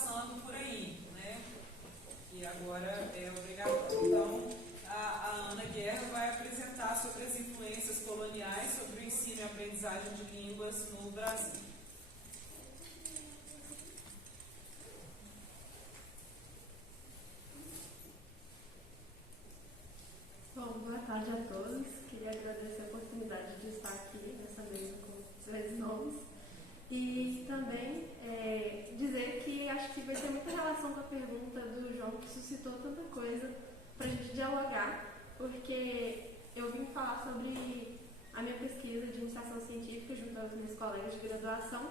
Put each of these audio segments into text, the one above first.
passando por aí, né? E agora é obrigatório. Então, a Ana Guerra vai apresentar sobre as influências coloniais sobre o ensino e aprendizagem de línguas no Brasil. Bom, boa tarde a todos. Queria agradecer a oportunidade de estar aqui nessa mesa com os três nomes. E também dizer que acho que vai ter muita relação com a pergunta do João, que suscitou tanta coisa para a gente dialogar, porque eu vim falar sobre a minha pesquisa de iniciação científica junto aos meus colegas de graduação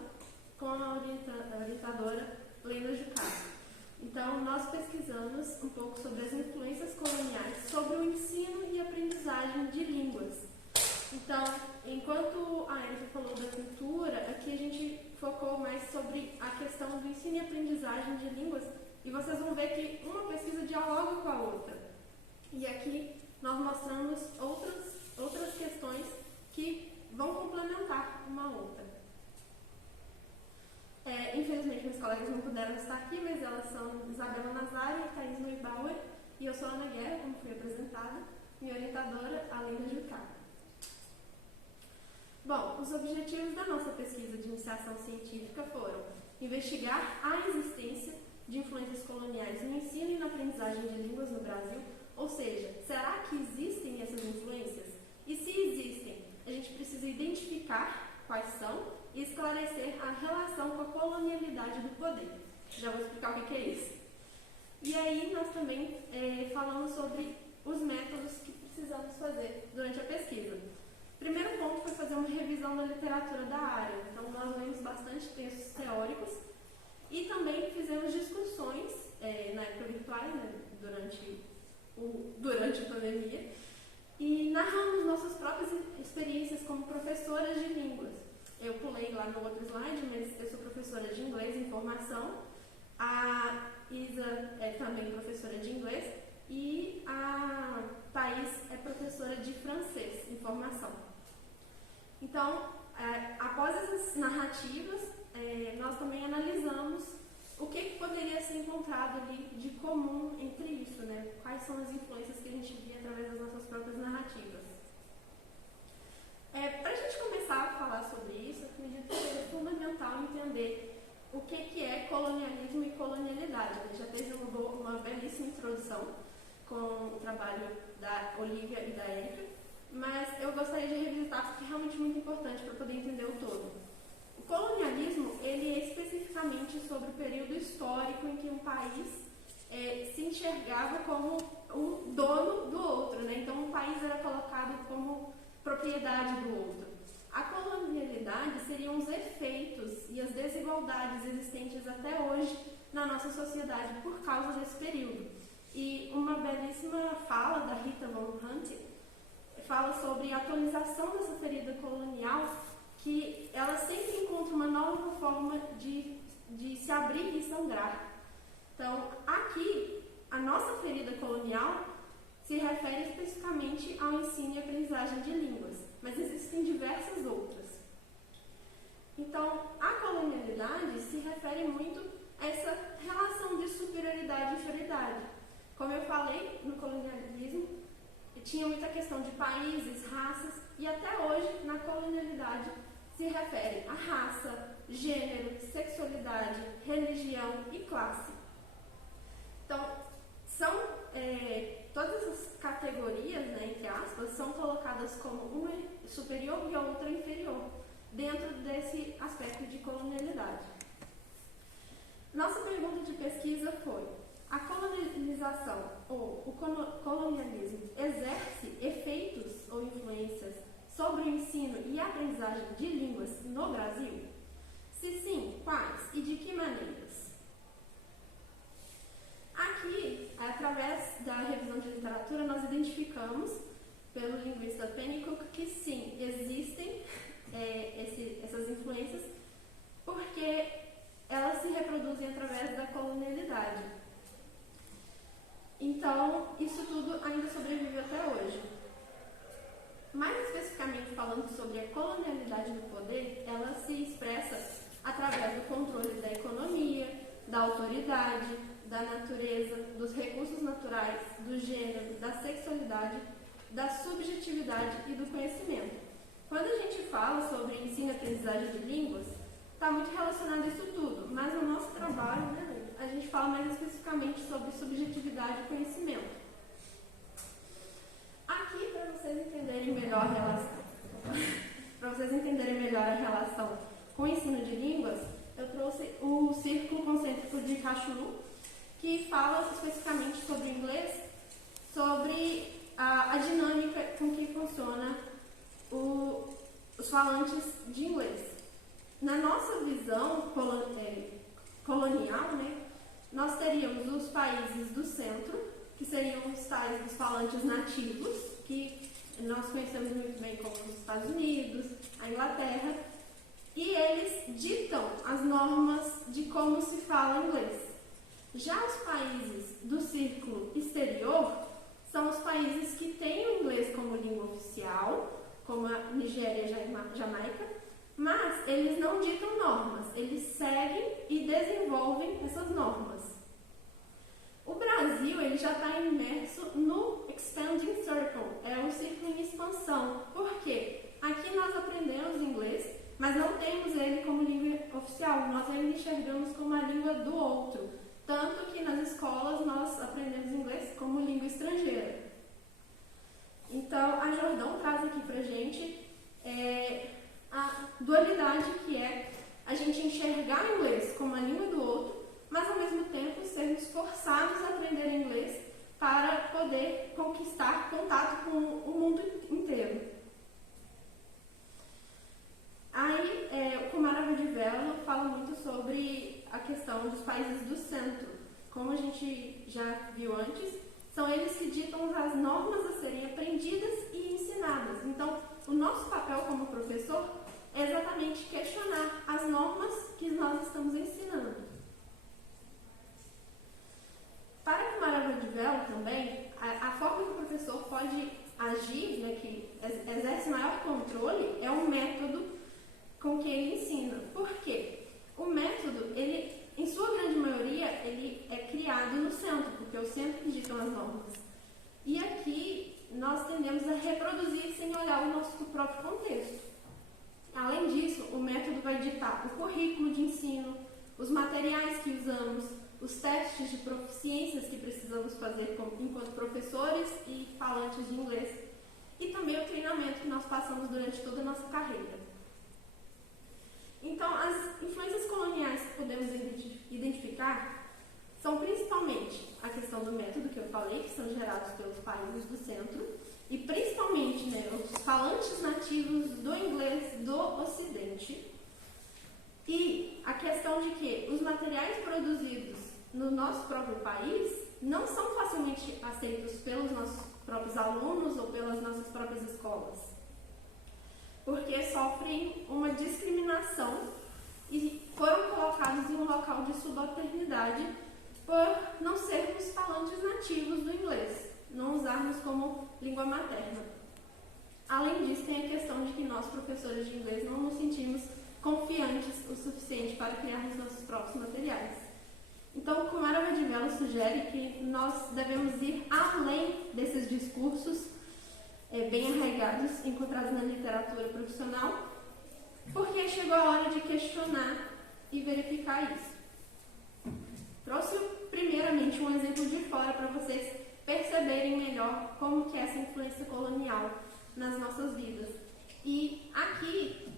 com a orientadora Lenda Jucá. Então, nós pesquisamos um pouco sobre as influências coloniais sobre o ensino e aprendizagem de línguas. Então, enquanto a Erika falou da cultura, aqui a gente focou mais sobre a questão do ensino e aprendizagem de línguas, e vocês vão ver que uma pesquisa dialoga com a outra. E aqui nós mostramos outras questões que vão complementar uma outra. Infelizmente, meus colegas não puderam estar aqui, mas elas são Isabela Nazário e Thaís Neubauer, e eu sou a Ana Guerra, como fui apresentada, minha orientadora, a Lenda Jucá. Bom, os objetivos da nossa pesquisa de iniciação científica foram investigar a existência de influências coloniais no ensino e na aprendizagem de línguas no Brasil, ou seja, será que existem essas influências? E se existem, a gente precisa identificar quais são e esclarecer a relação com a colonialidade do poder. Já vou explicar o que é isso. E aí nós também falamos sobre os métodos que precisamos fazer durante a pesquisa. O primeiro ponto foi fazer uma revisão da literatura da área. Então, nós lemos bastante textos teóricos e também fizemos discussões, na época virtuais, né, durante a pandemia, e narramos nossas próprias experiências como professoras de línguas. Eu pulei lá no outro slide, mas eu sou professora de inglês em formação. A Isa é também professora de inglês e a Thaís é professora de francês em formação. Então, após essas narrativas, nós também analisamos o que poderia ser encontrado ali de comum entre isso, né? Quais são as influências que a gente via através das nossas próprias narrativas. Para a gente começar a falar sobre isso, eu acredito que seria fundamental entender o que é colonialismo e colonialidade. A gente já teve uma belíssima introdução com o trabalho da Olivia e da Erika, mas eu gostaria de revisitar porque é realmente muito importante para poder entender o todo. O colonialismo, ele é especificamente sobre o período histórico em que um país se enxergava como um dono do outro, né? Então, um país era colocado como propriedade do outro. A colonialidade seriam os efeitos e as desigualdades existentes até hoje na nossa sociedade por causa desse período. E uma belíssima fala da Rita Von Hunt fala sobre a atualização dessa ferida colonial, que ela sempre encontra uma nova forma de se abrir e sangrar. Então, aqui, a nossa ferida colonial se refere especificamente ao ensino e aprendizagem de línguas, mas existem diversas outras. Então, a colonialidade se refere muito a essa relação de superioridade e inferioridade. Como eu falei, no colonialismo, tinha muita questão de países, raças, e até hoje, na colonialidade, se refere a raça, gênero, sexualidade, religião e classe. Então, todas essas categorias, né, entre aspas, são colocadas como uma superior e a outra inferior, dentro desse aspecto de colonialidade. Nossa pergunta de pesquisa foi: a colonialização ou o colonialismo exerce efeitos ou influências sobre o ensino e a aprendizagem de línguas no Brasil? Se sim, quais e de que maneiras? Aqui, através da revisão de literatura, nós identificamos, pelo linguista Pennycook, que sim, existem essas influências, porque elas se reproduzem através da colonialidade. Então, isso tudo ainda sobrevive até hoje. Mais especificamente falando sobre a colonialidade do poder, ela se expressa através do controle da economia, da autoridade, da natureza, dos recursos naturais, do gênero, da sexualidade, da subjetividade e do conhecimento. Quando a gente fala sobre ensino e aprendizagem de línguas, está muito relacionado a isso tudo, mas no nosso trabalho, né, a gente fala mais especificamente sobre subjetividade e conhecimento. Aqui, para vocês entenderem melhor a relação com o ensino de línguas, eu trouxe o Círculo Concêntrico de Cachuru, que fala especificamente sobre o inglês, sobre a dinâmica com que funciona os falantes de inglês. Na nossa visão colonial, né, nós teríamos os países do centro, que seriam os tais dos falantes nativos, que nós conhecemos muito bem como os Estados Unidos, a Inglaterra, e eles ditam as normas de como se fala inglês. Já os países do círculo exterior são os países que têm o inglês como língua oficial, como a Nigéria e a Jamaica, mas eles não ditam normas, eles seguem e desenvolvem essas normas. O Brasil ele já está imerso no Expanding Circle, é um círculo em expansão. Por quê? Aqui nós aprendemos inglês, mas não temos ele como língua oficial, nós ainda enxergamos como a língua do outro. Tanto que nas escolas nós aprendemos inglês como língua estrangeira. Então, a Jordão traz aqui pra gente a dualidade que é a gente enxergar o inglês como a língua do outro, mas ao mesmo tempo sermos forçados a aprender inglês para poder conquistar contato com o mundo inteiro. Aí, o Kumara Vadivello fala muito sobre a questão dos países do centro. Como a gente já viu antes, são eles que ditam as normas a serem aprendidas e ensinadas. Então, o nosso papel como professor é exatamente questionar as normas que nós estamos ensinando. Para Kumara Vadivello também, a forma que o professor pode agir, né, que exerce maior controle, é o método com que ele ensina. Por quê? O método, ele, em sua grande maioria, ele é criado no centro, porque é o centro que ditam as normas. E aqui, nós tendemos a reproduzir sem olhar o nosso próprio contexto. Além disso, o método vai ditar o currículo de ensino, os materiais que usamos, os testes de proficiências que precisamos fazer enquanto professores e falantes de inglês, e também o treinamento que nós passamos durante toda a nossa carreira. Então, as influências coloniais que podemos identificar são principalmente a questão do método que eu falei, que são gerados pelos países do centro, e principalmente, né, os falantes nativos do inglês do Ocidente, e a questão de que os materiais produzidos no nosso próprio país não são facilmente aceitos pelos nossos próprios alunos ou pelas nossas próprias escolas, porque sofrem uma discriminação e foram colocados em um local de subalternidade por não sermos falantes nativos do inglês, não usarmos como língua materna. Além disso, tem a questão de que nós, professores de inglês, não nos sentimos confiantes o suficiente para criarmos nossos próprios materiais. Então, o Kumara Vadivello sugere que nós devemos ir além desses discursos bem arraigados encontrados na literatura profissional, porque chegou a hora de questionar e verificar isso. Trouxe primeiramente um exemplo de fora para vocês perceberem melhor como que é essa influência colonial nas nossas vidas. E aqui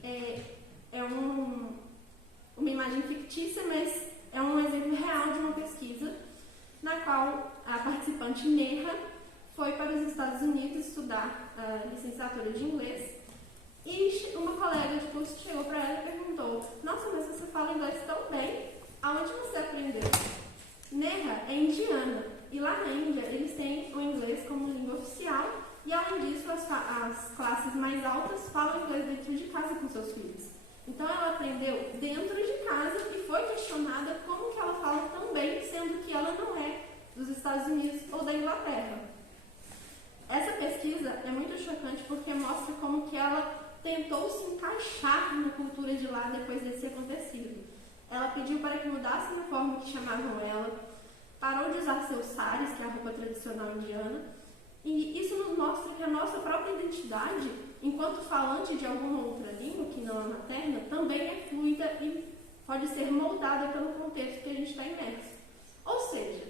é uma imagem fictícia, mas é um exemplo real de uma pesquisa na qual a participante Neha foi para os Estados Unidos estudar a licenciatura de inglês e uma colega de curso chegou para ela e perguntou: nossa, mas você fala inglês tão bem, aonde você aprendeu? Neha é indiana e lá na Índia eles têm o inglês como língua oficial e além disso as classes mais altas falam inglês dentro de casa com seus filhos. Então ela aprendeu dentro de casa e foi questionada como que ela fala tão bem, sendo que ela não é dos Estados Unidos ou da Inglaterra. Essa pesquisa é muito chocante porque mostra como que ela tentou se encaixar na cultura de lá depois desse acontecido. Ela pediu para que mudassem a forma que chamavam ela, parou de usar seus saris, que é a roupa tradicional indiana, e isso nos mostra que a nossa própria identidade, enquanto falante de alguma outra língua que não é materna, também é fluida e pode ser moldada pelo contexto que a gente está imerso. Ou seja,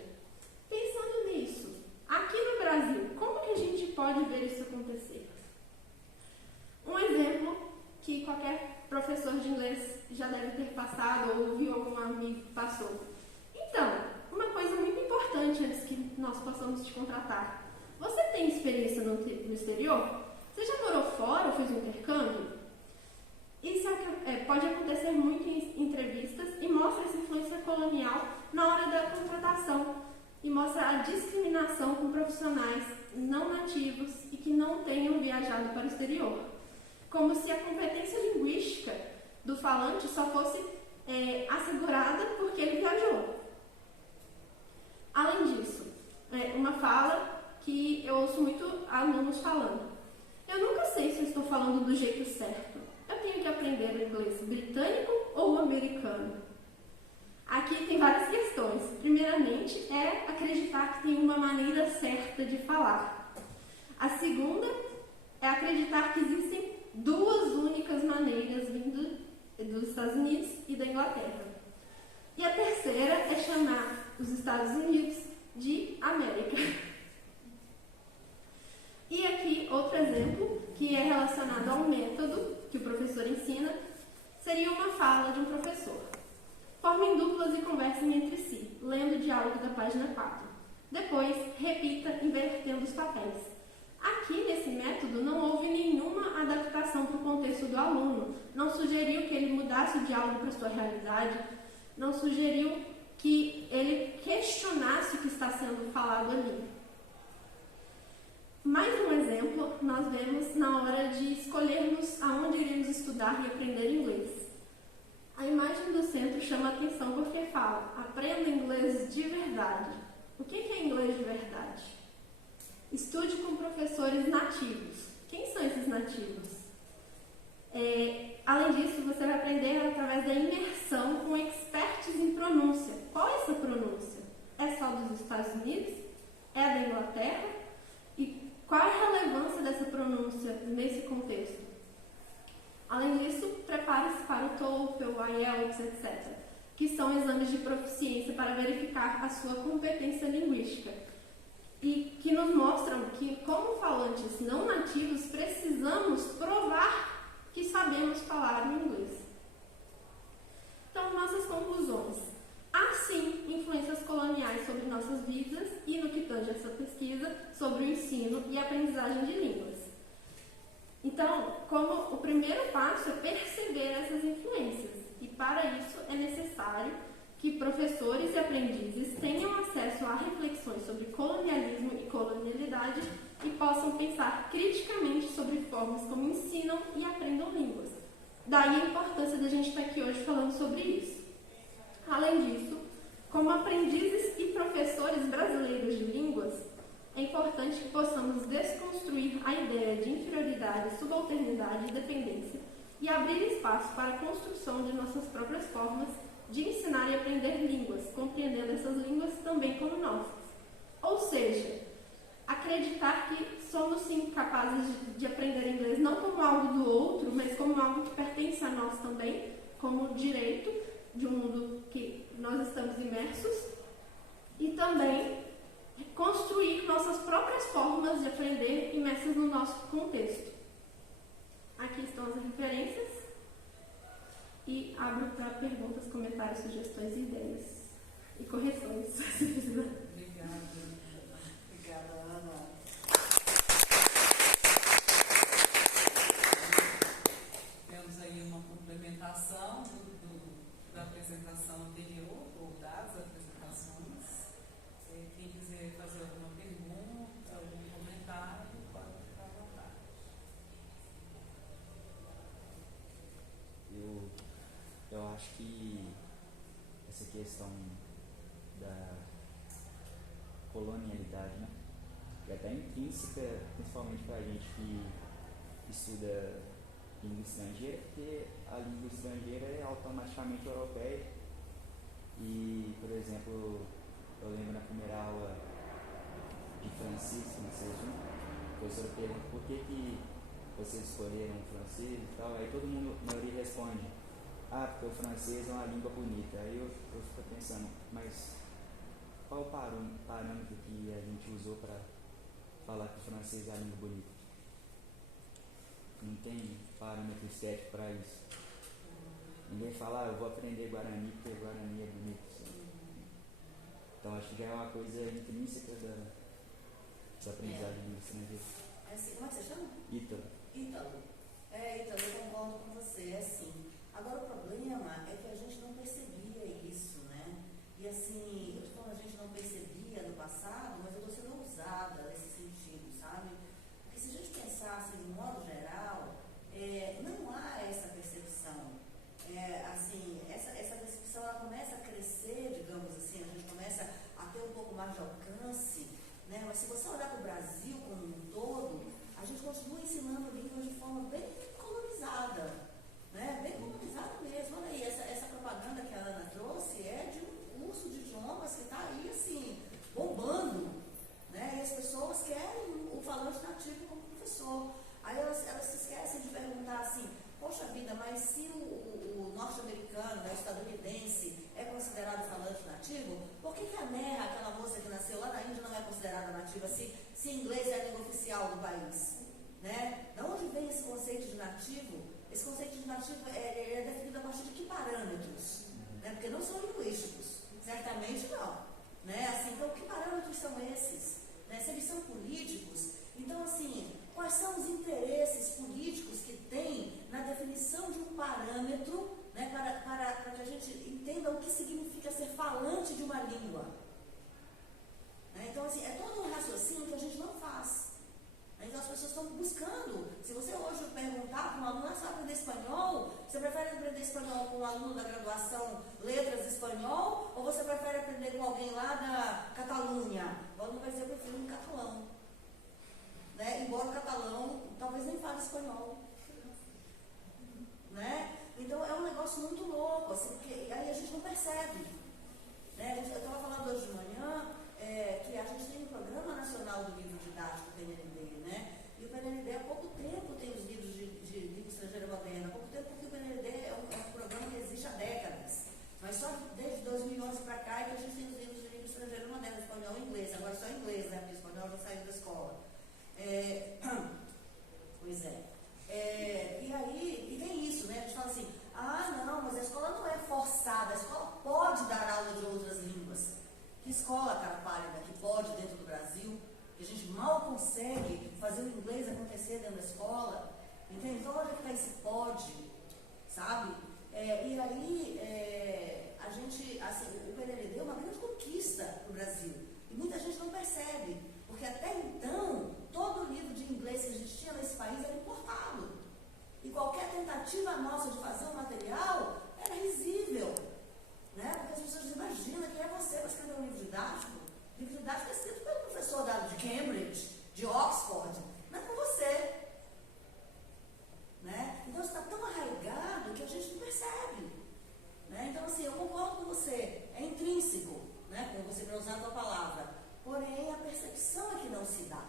pensando nisso, aqui no Brasil, como que a gente pode ver isso acontecer? Um exemplo que qualquer professor de inglês já deve ter passado ou ouviu algum amigo que passou. Então, uma coisa muito importante antes que nós possamos te contratar. Você tem experiência no exterior? Você já morou fora ou fez um intercâmbio? Isso pode acontecer muito em entrevistas e mostra essa influência colonial na hora da contratação e mostra a discriminação com profissionais não nativos e que não tenham viajado para o exterior. Como se a competência linguística do falante só fosse assegurada porque ele viajou. Além disso, uma fala que eu ouço muito alunos falando. Eu nunca sei se eu estou falando do jeito certo. Eu tenho que aprender inglês britânico ou americano? Aqui tem várias questões. Primeiramente, é acreditar que tem uma maneira certa de falar. A segunda é acreditar que existem duas únicas maneiras vindo dos Estados Unidos e da Inglaterra. E a terceira é chamar os Estados Unidos de América. E aqui outro exemplo, que é relacionado ao método que o professor ensina, seria uma fala de um professor. Formem duplas e conversem entre si, lendo o diálogo da página 4. Depois, repita invertendo os papéis. Aqui, nesse método, não houve nenhuma adaptação para o contexto do aluno. Não sugeriu que ele mudasse o diálogo para a sua realidade. Não sugeriu que ele questionasse o que está sendo falado ali. Mais um exemplo nós vemos na hora de escolhermos aonde iremos estudar e aprender inglês. A imagem do centro chama a atenção porque fala: aprenda inglês de verdade. O que é inglês de verdade? Estude com professores nativos. Quem são esses nativos? Além disso, você vai aprender através da imersão com experts em pronúncia. Qual é essa pronúncia? É só dos Estados Unidos? É da Inglaterra? E qual é a relevância dessa pronúncia nesse contexto? Além disso, prepare-se para o TOEFL, o IELTS, etc., que são exames de proficiência para verificar a sua competência linguística e que nos mostram que, como falantes não nativos, precisamos provar que sabemos falar o inglês. Então, nossas conclusões. Há sim influências coloniais sobre nossas vidas e, no que tange essa pesquisa, sobre o ensino e aprendizagem de línguas. Então, como o primeiro passo é perceber essas influências, e para isso é necessário que professores e aprendizes tenham acesso a reflexões sobre colonialismo e colonialidade e possam pensar criticamente sobre formas como ensinam e aprendam línguas. Daí a importância da gente estar aqui hoje falando sobre isso. Além disso, como aprendizes e professores brasileiros de línguas, é importante que possamos desconstruir a ideia de inferioridade, subalternidade e dependência e abrir espaço para a construção de nossas próprias formas de ensinar e aprender línguas, compreendendo essas línguas também como nossas. Ou seja, acreditar que somos sim capazes de aprender inglês não como algo do outro, mas como algo que pertence a nós também, como direito de um mundo que nós estamos imersos, e também construir nossas próprias formas de aprender imersas no nosso contexto. Aqui estão as referências e abro para perguntas, comentários, sugestões, ideias e correções, se precisar. Obrigada, Ana. Temos aí uma complementação da apresentação anterior, ou das apresentações. Quem quiser fazer alguma pergunta, algum comentário, pode ficar à vontade. Eu acho que essa questão da colonialidade, né, que é até intrínseca, principalmente para a gente que estuda língua estrangeira, porque a língua estrangeira é automaticamente europeia E, por exemplo, eu lembro na primeira aula de francês, a professora pergunta por que vocês escolheram o francês e tal, aí todo mundo, a maioria responde, porque o francês é uma língua bonita. Aí eu fico pensando, mas qual o parâmetro que a gente usou para falar que o francês é a língua bonita? Não tem parâmetro estético para isso. Ninguém fala, eu vou aprender Guarani porque Guarani é bonito. Então acho que já é uma coisa intrínseca da aprendizagem de língua estrangeira. Como é que você chama? Ítalo. Ítalo. Ítalo, eu concordo com você, assim. Agora o problema é que a gente não percebia isso, né? E assim, eu estou falando, a gente não percebia no passado, mas eu estou sendo ousada nesse sentido, sabe? Porque se a gente pensasse de modo geral, não há essa percepção. Essa percepção ela começa a crescer, digamos assim, a gente começa a ter um pouco mais de alcance, né? Mas se você olhar para o Brasil como um todo, a gente continua ensinando línguas de forma bem colonizada, né? Bem colonizada mesmo. Olha aí, essa propaganda que a Ana trouxe é de um curso de idiomas que está aí, assim, bombando, né? E as pessoas querem o falante nativo como professor. Aí elas se esquecem de perguntar assim, poxa vida, mas se o norte-americano, né, o estadunidense, é considerado falante nativo, por que a Neha, aquela moça que nasceu lá na Índia, não é considerada nativa se inglês é a língua oficial do país? Né? De onde vem esse conceito de nativo? Esse conceito de nativo é definido a partir de que parâmetros? Né? Porque não são linguísticos, certamente não. Né? Assim, então, que parâmetros são esses? Né? Se eles são políticos, então, assim, quais são os interesses políticos que tem na definição de um parâmetro, né, para que a gente entenda o que significa ser falante de uma língua? Né? Então, assim, é todo um raciocínio que a gente não faz. Então, as pessoas estão buscando. Se você hoje perguntar para um aluno, você vai aprender espanhol? Você prefere aprender espanhol com um aluno da graduação Letras Espanhol? Ou você prefere aprender com alguém lá da Catalunha? O aluno vai dizer, eu prefiro um catalão. Né? Embora o catalão talvez nem fale espanhol. Né? Então é um negócio muito louco, assim, porque aí a gente não percebe. Né? Eu estava falando hoje de manhã que a gente tem um Programa Nacional do Livro Didático, o PNLD, né? E o PNLD há pouco tempo tem os livros de língua estrangeira moderna, há pouco tempo porque o PNLD é um programa que existe há décadas. Mas só desde 2011 para cá é que a gente tem os livros de língua estrangeira moderna, espanhol e inglês. Agora só inglês, né? Porque o espanhol já saiu da escola. Pois é. E aí, e tem isso, né? A gente fala assim, não, mas a escola não é forçada, a escola pode dar aula de outras línguas. Que escola, cara pálida, que pode dentro do Brasil, que a gente mal consegue fazer o inglês acontecer dentro da escola, entende? Então, onde é que está esse pode, sabe? E aí, a gente, assim, o PNLD é uma grande conquista para o Brasil, e muita gente não percebe, porque até então, todo o livro de inglês que existia nesse país era importado. E qualquer tentativa nossa de fazer um material era risível. Né? Porque as pessoas dizem, imagina, quem é você para escrever um livro didático? O livro didático é escrito pelo professor de Cambridge, de Oxford, não é por você. Né? Então isso está tão arraigado que a gente não percebe. Né? Então, assim, eu concordo com você, é intrínseco, né? Como você vai usar a tua palavra. Porém, a percepção é que não se dá.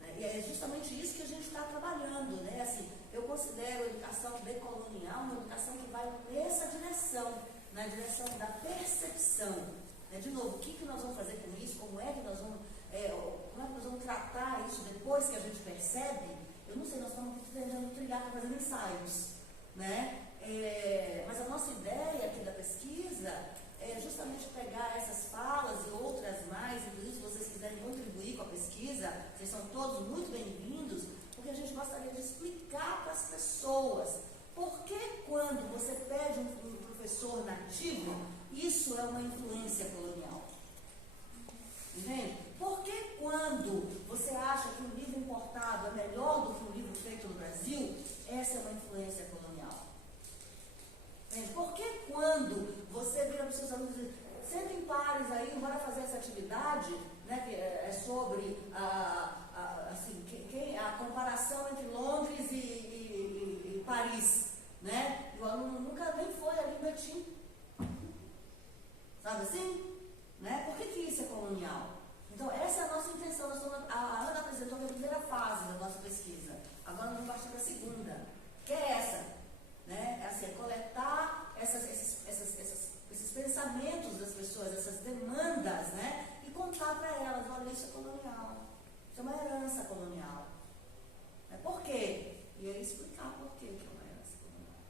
Né? E é justamente isso que a gente está trabalhando. Né? Assim, eu considero a educação decolonial uma educação que vai nessa direção, na direção da percepção. Né? De novo, o que nós vamos fazer com isso? Como é que nós vamos tratar isso depois que a gente percebe? Eu não sei, nós estamos tentando trilhar, fazendo ensaios. Né? Mas a nossa ideia aqui da pesquisa é justamente pegar essas falas e outras mais, inclusive se vocês quiserem contribuir com a pesquisa, vocês são todos muito bem-vindos, porque a gente gostaria de explicar para as pessoas por que quando você pede um professor nativo, isso é uma influência colonial. Entende? Por que quando você acha que um livro importado é melhor do que um livro feito no Brasil, essa é uma influência colonial? Entende? Por que quando você vira para os seus alunos e diz, sentem pares aí, bora fazer essa atividade, né, que é sobre a comparação entre Londres e Paris, né? E o aluno nunca nem foi ali em Betim. Sabe assim? Né? Por que isso é colonial? Então, essa é a nossa intenção. A Ana apresentou a primeira fase da nossa pesquisa. Agora vamos partir da segunda, que é essa. Né? É assim, é coletar esses pensamentos das pessoas, essas demandas, né? E contar para elas, olha, isso é colonial. Isso é uma herança colonial. Por quê? E aí explicar por quê que é uma herança colonial.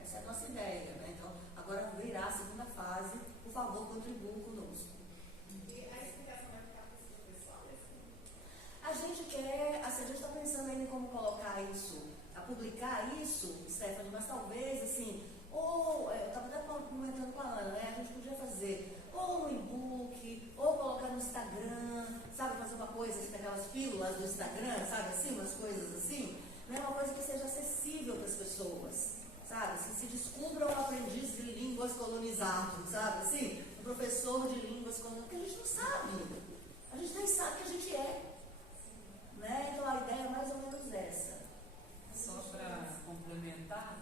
Essa é a nossa ideia. Né? Então, agora virá a segunda fase. Por favor, contribua conosco. E a explicação vai ficar para os professores? A gente quer, assim, a gente está pensando ainda em como colocar isso, a publicar isso, Stephanie, mas talvez, assim, ou, eu estava até comentando com a Ana, né? A gente podia fazer ou um e-book, ou colocar no Instagram, sabe, fazer uma coisa, assim, aquelas pílulas do Instagram, sabe, assim, umas coisas assim, né? Uma coisa que seja acessível para as pessoas, sabe, assim, se descubra um aprendiz de línguas colonizado, sabe, assim, um professor de línguas colonizadas, porque a gente não sabe, a gente nem sabe que a gente é. Né? Então a ideia é mais ou menos essa. Só para complementar,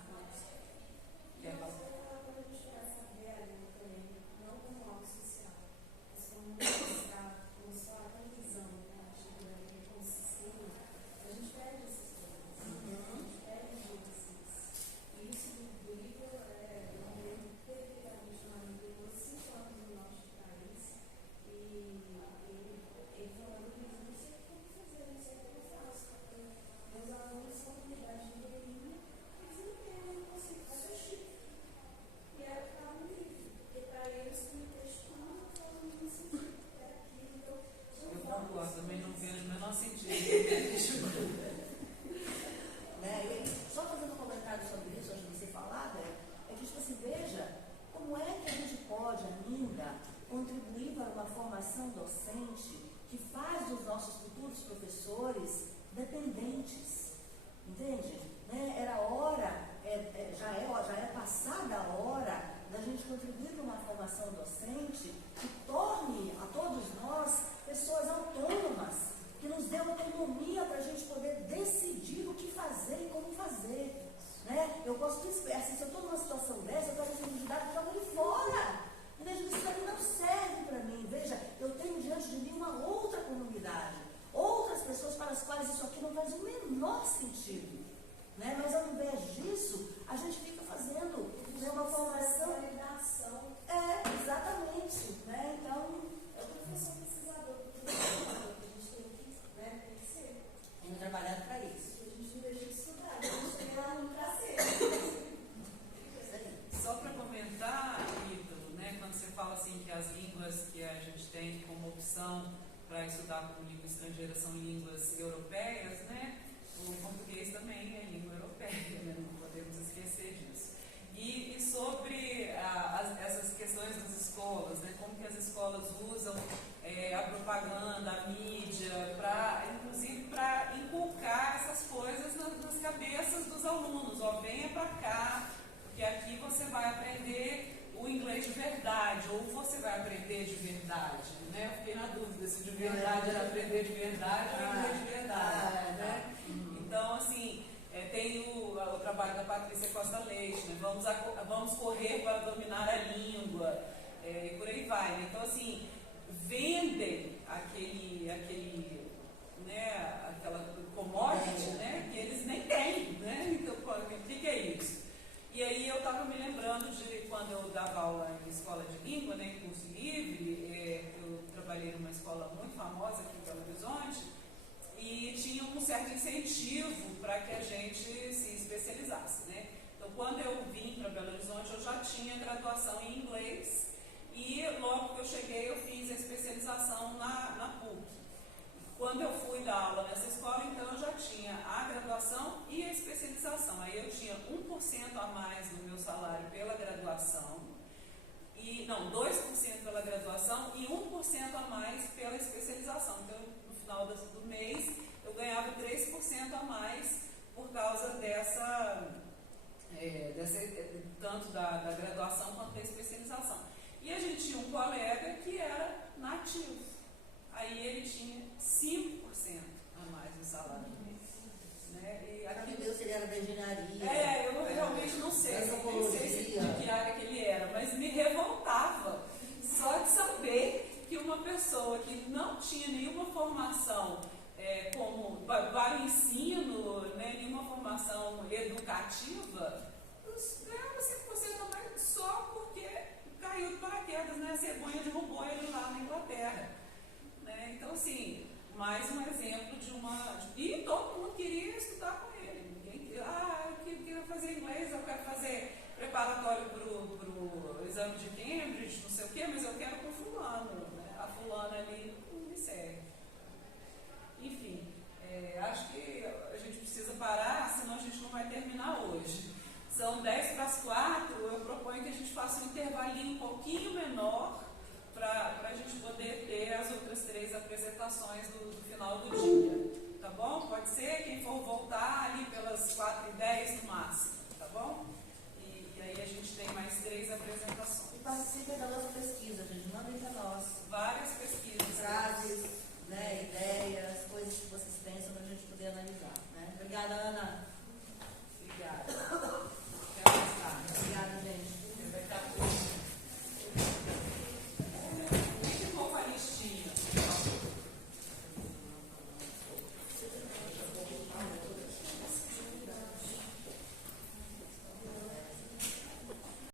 que é não como algo social, mas como mostrar, como só a televisão, né? Como sistema, a gente perde essas coisas. A gente perde esses. E isso do livro eu teve a gente lá no Peru 5 anos no nosso país e ele falando que não sei como fazer, não sei como eu faço. Meus alunos são comunidade de ribeirinha, eles não entendem, não consigo fazer chifre. E era para um livro, porque para eles o texto não faz o mesmo sentido. Era aquilo, então. eu concordo, também não vejo o menor sentido. Né? E só fazendo um comentário sobre isso, antes de você falar, né? É que, tipo assim, veja como é que a gente pode ainda contribuir para uma formação docente que faz dos nossos futuros professores dependentes. Entende? Né? Era hora, já é passada a hora da gente contribuir para uma formação docente que torne a todos nós pessoas autônomas, que nos dê autonomia para a gente poder decidir o que fazer e como fazer. Né? Eu posso assim, se eu estou numa situação dessa, eu estou recebendo de dados, jogo ele fora. E veja, isso daqui não serve para mim. Veja, eu tenho diante de mim uma outra comunidade, outras pessoas para as quais isso aqui não faz o menor sentido. Né? Mas ao invés disso, a gente fica fazendo, né, uma formação. Exatamente. Né? Então, é o professor pesquisador, porque a gente tem que ser. Tenho trabalhado para isso. A gente não deixa de estudar, a gente tem aluno para ser. Isso aí. Só para comentar, Ítalo, né, quando você fala assim que as línguas que a gente tem como opção para estudar como língua estrangeira são línguas europeias, né? O português também é língua europeia, né? Não podemos esquecer disso. E sobre essas questões das escolas, né? Como que as escolas usam a propaganda, a mídia, inclusive para inculcar essas coisas nas cabeças dos alunos. Ó, venha para cá, porque aqui você vai aprender o inglês de verdade, ou você vai aprender de verdade, né? Eu fiquei na dúvida se de verdade era aprender de verdade ou inglês de verdade, né? Então, assim, tem o trabalho da Patrícia Costa Leite, né? Vamos correr para dominar a língua, e por aí vai, né? Então, assim, vendem aquela commodity, né? Que eles nem têm, né? Então, o que é isso? E aí eu estava me lembrando de quando eu dava aula em escola de língua, né, em curso livre, eu trabalhei numa escola muito famosa aqui em Belo Horizonte e tinha um certo incentivo para que a gente se especializasse, né? Então, quando eu vim para Belo Horizonte, eu já tinha graduação em inglês e logo que eu cheguei eu fiz a especialização na PUC. Quando eu fui dar aula nessa escola, então eu já tinha a graduação e a especialização. Aí eu tinha 1% a mais do meu salário pela graduação, 2% pela graduação e 1% a mais pela especialização. Então, no final do mês, eu ganhava 3% a mais por causa tanto da graduação quanto da especialização. E a gente tinha um colega que era nativo. Aí ele tinha 5% a mais no salário do mês. Né? E Aqui Deus, ele era da engenharia. Eu realmente não sei, nem sei de que área que ele era, mas me revoltava Só de saber que uma pessoa que não tinha nenhuma formação para o ensino, né, nenhuma formação educativa, ganhava 5% a mais só porque caiu de paraquedas, né? A cegonha derrubou ele lá na Inglaterra. Né? Então, assim, mais um exemplo de uma... E todo mundo queria estudar com ele. Eu quero fazer inglês, eu quero fazer preparatório para o exame de Cambridge, não sei o quê, mas eu quero com fulano. Né? A fulana ali não me serve. Enfim, acho que a gente precisa parar, senão a gente não vai terminar hoje. São 3:10, eu proponho que a gente faça um intervalinho um pouquinho menor para a gente poder ter as outras 3 apresentações do